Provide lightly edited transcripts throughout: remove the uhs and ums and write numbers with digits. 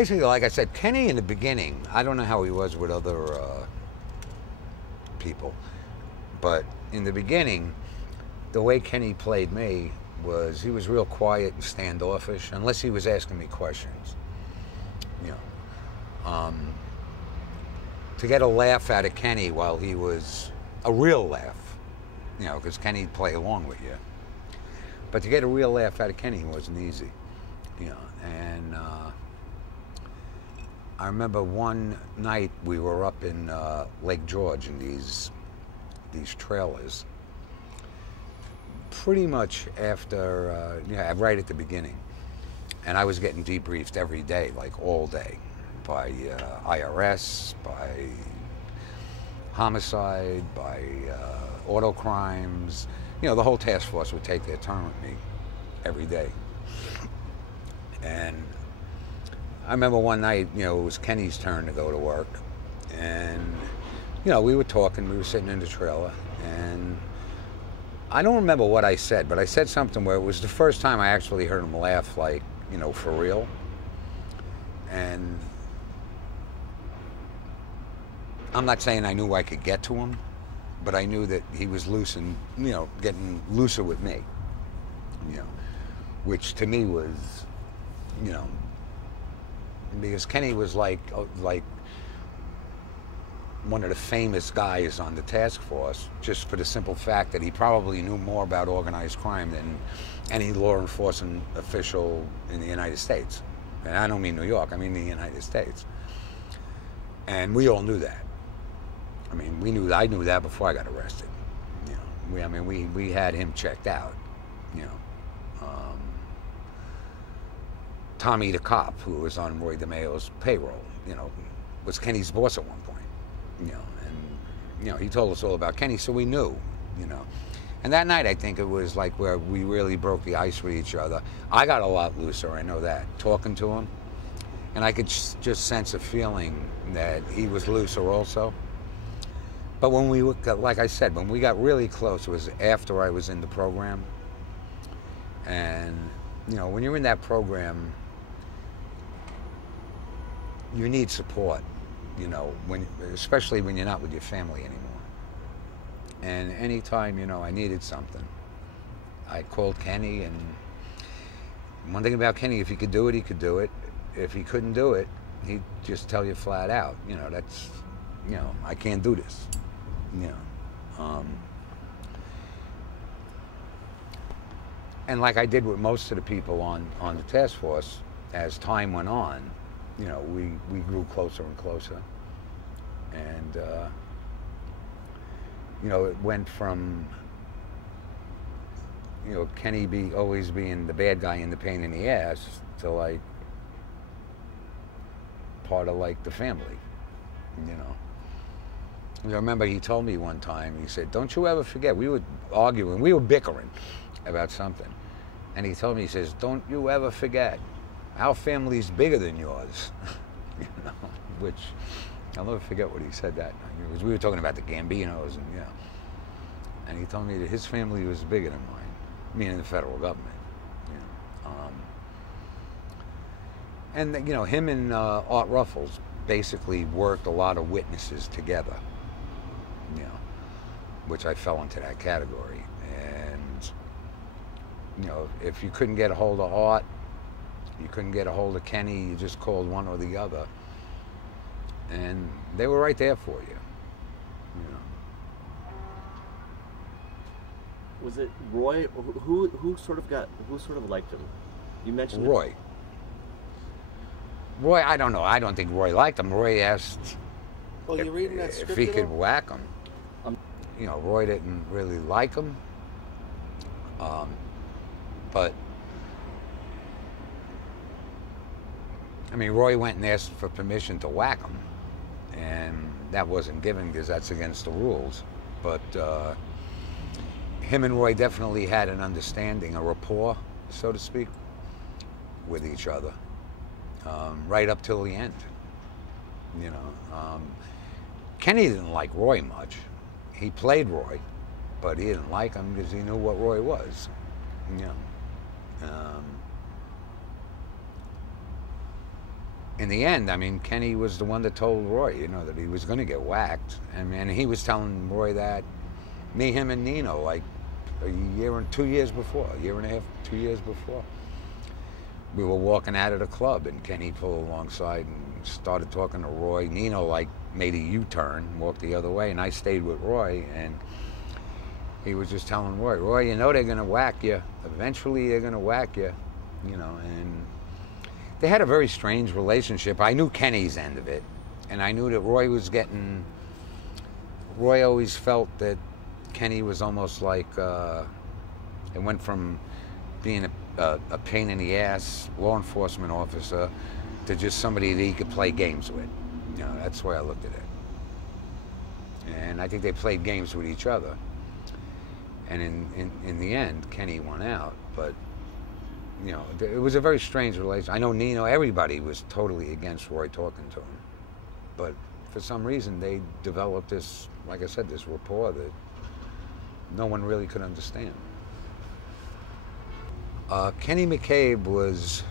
basically, like I said, Kenny in the beginning, I don't know how he was with other people, but in the beginning, the way Kenny played me was he was real quiet and standoffish, unless he was asking me questions. You know, to get a laugh out of Kenny while he was a real laugh, you know, because Kenny'd play along with you. But to get a real laugh out of Kenny wasn't easy, you know. And I remember one night we were up in Lake George in these trailers, pretty much after, yeah, right at the beginning. And I was getting debriefed every day, like all day, by IRS, by homicide, by auto crimes. You know, the whole task force would take their turn with me every day. And I remember one night, you know, it was Kenny's turn to go to work. And, you know, we were talking, we were sitting in the trailer, and I don't remember what I said, but I said something where it was the first time I actually heard him laugh, like, you know, for real. And I'm not saying I knew I could get to him, but I knew that he was loose and, you know, getting looser with me, you know, which to me was, you know, because Kenny was like one of the famous guys on the task force, just for the simple fact that he probably knew more about organized crime than any law enforcement official in the United States. And I don't mean New York, I mean the United States. And we all knew that. I mean, I knew that before I got arrested. You know, we had him checked out. You know, Tommy the cop, who was on Roy DeMeo's payroll, you know, was Kenny's boss at one point. You know, and you know, he told us all about Kenny, so we knew. You know, and that night I think it was like where we really broke the ice with each other. I got a lot looser, I know that, talking to him, and I could just sense a feeling that he was looser also. But when we, like I said, when we got really close, it was after I was in the program. And, you know, when you're in that program, you need support, you know, especially when you're not with your family anymore. And anytime, you know, I needed something, I called Kenny. And one thing about Kenny, if he could do it, he could do it. If he couldn't do it, he'd just tell you flat out, you know, that's, you know, I can't do this. You know, and like I did with most of the people on the task force, as time went on, you know, we grew closer and closer. And, you know, it went from, you know, Kenny always being the bad guy and the pain in the ass to like part of like the family, you know. I remember he told me one time, he said, don't you ever forget, we were arguing, we were bickering about something. And he told me, he says, don't you ever forget, our family's bigger than yours. You know, which, I'll never forget what he said that night. Because we were talking about the Gambinos and, you know. And he told me that his family was bigger than mine, meaning the federal government. You know. And, you know, him and Art Ruffles basically worked a lot of witnesses together. You know, which I fell into that category. And, you know, if you couldn't get a hold of Art, you couldn't get a hold of Kenny, you just called one or the other. And they were right there for you. You know. Was it Roy? Who sort of liked him? You mentioned Roy. Roy, I don't know. I don't think Roy liked him. Roy asked if he could whack him. You know, Roy didn't really like him, but I mean, Roy went and asked for permission to whack him, and that wasn't given because that's against the rules. But him and Roy definitely had an understanding, a rapport, so to speak, with each other, right up till the end. You know, Kenny didn't like Roy much. He played Roy, but he didn't like him because he knew what Roy was. You know. in the end, I mean, Kenny was the one that told Roy, that he was going to get whacked. And he was telling Roy that, him, and Nino, like a year and 2 years before, a year and a half, 2 years before. We were walking out of the club, and Kenny pulled alongside and started talking to Roy. Nino, like, made a U-turn, walked the other way, and I stayed with Roy, and he was just telling Roy, they're going to whack you. Eventually, they're going to whack you, and they had a very strange relationship. I knew Kenny's end of it, and I knew that Roy always felt that Kenny was almost like, it went from being a pain in the ass law enforcement officer to just somebody that he could play games with. That's the way I looked at it. And I think they played games with each other. And in the end, Kenny won out. But, it was a very strange relationship. I know Nino, everybody was totally against Roy talking to him. But for some reason, they developed this, like I said, this rapport that no one really could understand. Kenny McCabe was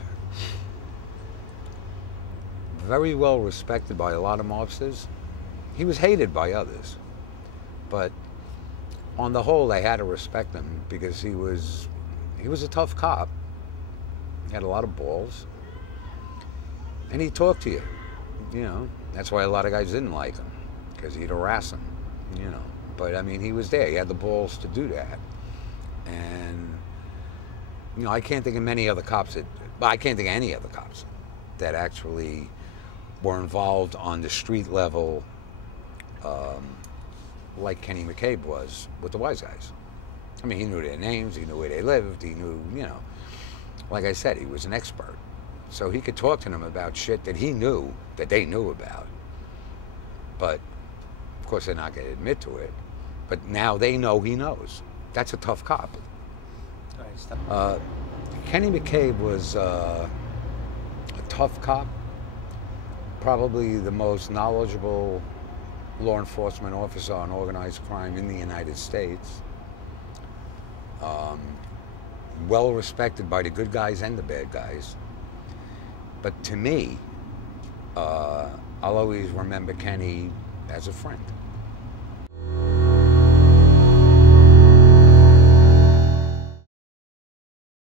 very well respected by a lot of mobsters. He was hated by others, but on the whole, they had to respect him because he was a tough cop. He had a lot of balls, and he talked to you. That's why a lot of guys didn't like him, because he'd harass them. But I mean, he was there. He had the balls to do that, and I can't think of many other cops I can't think of any other cops that actually were involved on the street level like Kenny McCabe was with the wise guys. I mean, he knew their names, he knew where they lived, he knew, like I said, he was an expert. So he could talk to them about shit that he knew, that they knew about. But, of course, they're not going to admit to it. But now they know he knows. That's a tough cop. Kenny McCabe was a tough cop, probably the most knowledgeable law enforcement officer on organized crime in the United States. Well respected by the good guys and the bad guys. But to me, I'll always remember Kenny as a friend.